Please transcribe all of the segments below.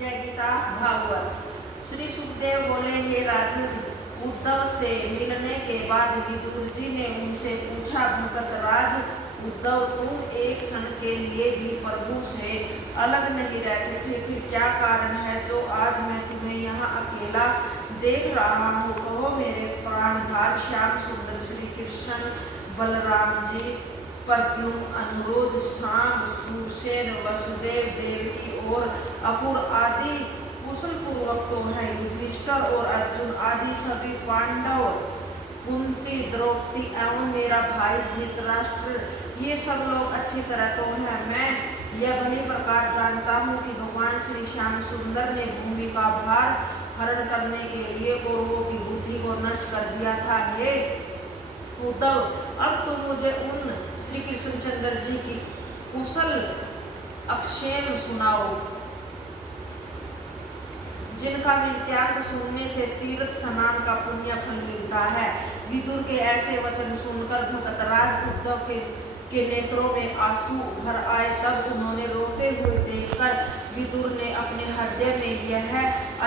जय गीता भागवत। श्री सुखदेव बोले, हे राजन, उद्धव से मिलने के बाद विदुर जी ने उनसे पूछा, भगत राज उद्धव, तुम एक क्षण के लिए भी प्रभु से अलग नहीं रहते थे, फिर क्या कारण है जो आज मैं तुम्हें यहाँ अकेला देख रहा हूँ? कहो मेरे प्राणधार श्याम सुंदर श्री कृष्ण बलराम जी, प्रद्युम्न, अनुरुद्ध, सांब, शूरसेन, वसुदेव, देवकी और अपूर आदि कुशल पूर्वक तो है। युधिष्ठिर और अर्जुन आदि सभी पांडव, कुंती, द्रौपदी एवं मेरा भाई धृतराष्ट्र, ये सब लोग अच्छी तरह तो है। मैं यह भली प्रकार जानता हूँ कि भगवान श्री श्याम सुंदर ने भूमि का भार हरण करने के लिए कौरवों की बुद्धि को नष्ट कर दिया था। हे उद्धव, अब तुम मुझे उन श्री कृष्णचंद्र जी की कुशल अक्षेम सुनाओ, जिनका वृत्तांत सुनने से तीर्थ स्नान का पुण्य फल मिलता है। विदुर के ऐसे वचन सुनकर भगतराज उद्धव के नेत्रों में आंसू भर आए। तब उन्होंने रोते हुए देखकर विदुर ने अपने हृदय में यह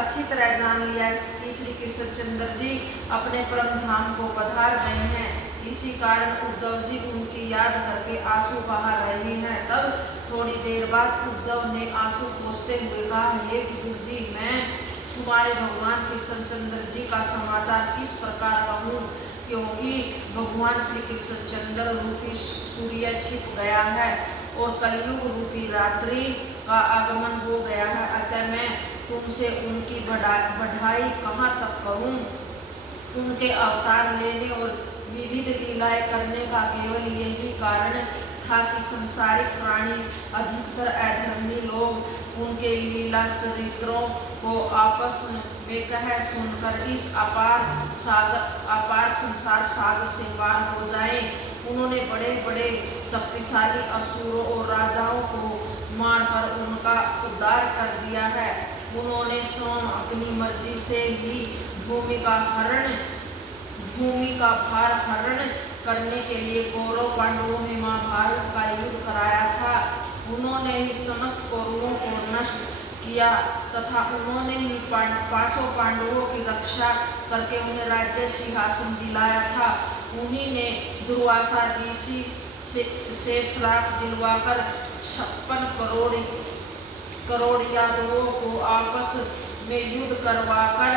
अच्छी तरह जान लिया कि श्री कृष्णचंद्र जी अपने परम धाम को पधार गए हैं। इसी कारण उद्धव जी उनकी याद करके आंसू बहा रहे हैं। तब थोड़ी देर बाद उद्धव ने आंसू पोंछते हुए कहा, हे विदुर जी, मैं तुम्हारे भगवान कृष्णचंद्र जी का समाचार किस प्रकार कहूँ, क्योंकि भगवान श्री कृष्णचंद्र रूपी सूर्य छिप गया है और कलयुग रूपी रात्रि का आगमन हो गया है। अतः मैं तुमसे उनकी बढ़ाई कहाँ तक करूँ? उनके अवतार लेने और विविध लीलाएं करने का केवल यही कारण था कि संसारिक प्राणी, अधिकतर अधर्मी लोग उनके लीला चरित्रों को आपस में कह सुनकर इस अपार संसार सागर से पार हो जाएं। उन्होंने बड़े बड़े शक्तिशाली असुरों और राजाओं को मारकर उनका उद्धार कर दिया है। उन्होंने स्वयं अपनी मर्जी से ही भूमि का भार हरण करने के लिए कौरव पांडवों में महाभारत का युद्ध कराया था। उन्होंने ही समस्त कौरवों को नष्ट किया तथा उन्होंने ही पांचों पांडवों की रक्षा करके उन्हें राज्य सिंहासन दिलाया था। उन्हीं ने दुर्वासा ऋषि से श्राप दिलवाकर 56 करोड़ यादवों को आपस में युद्ध करवाकर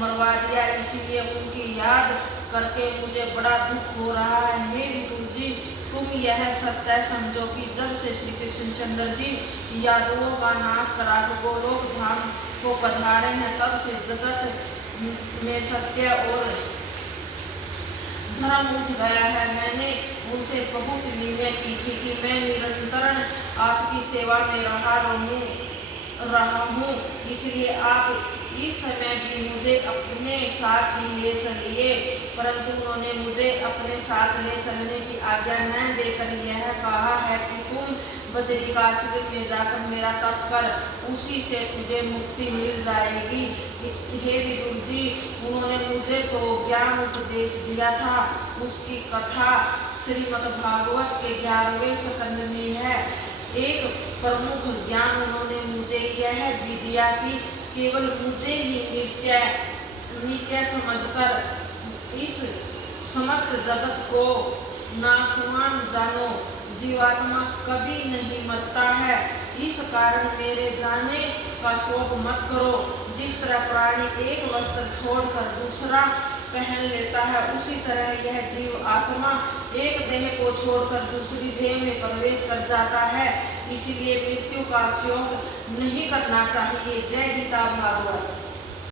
मरवा दिया। इसीलिए उनकी याद करके मुझे बड़ा दुख हो रहा है। हे विदुर जी, तुम यह सत्य समझो कि जब से श्री कृष्णचंद्र जी यादवों का नाश करा गोलोक धाम को पधारे हैं, तब से जगत में सत्य और धर्म उठ गया है। मैंने उनसे बहुत निवेदन की थी कि मैं निरंतर आपकी सेवा में रहा हूँ, इसलिए आप इस समय भी मुझे अपने साथ ही ले चलिए। परंतु उन्होंने मुझे अपने साथ ले चलने की आज्ञा न देकर यह कहा है कि तुम बद्रिकाश्रम में जाकर मेरा तप कर, उसी से तुझे मुक्ति मिल जाएगी। हे विदुर जी, उन्होंने मुझे तो ज्ञान उपदेश दिया था, उसकी कथा श्रीमद्भागवत के 11वें स्कंद में है। एक प्रमुख ज्ञान उन्होंने मुझे यह भी दिया कि केवल मुझे ही नित्य समझकर इस समस्त जगत को नाशवान जानो। जीवात्मा कभी नहीं मरता है, इस कारण मेरे जाने का शोक मत करो। जिस तरह प्राणी एक वस्त्र छोड़कर दूसरा पहन लेता है, उसी तरह यह जीव आत्मा एक देह को छोड़कर दूसरी देह में प्रवेश कर जाता है। इसीलिए मृत्यु का शोक नहीं करना चाहिए। जय गीता भागवत।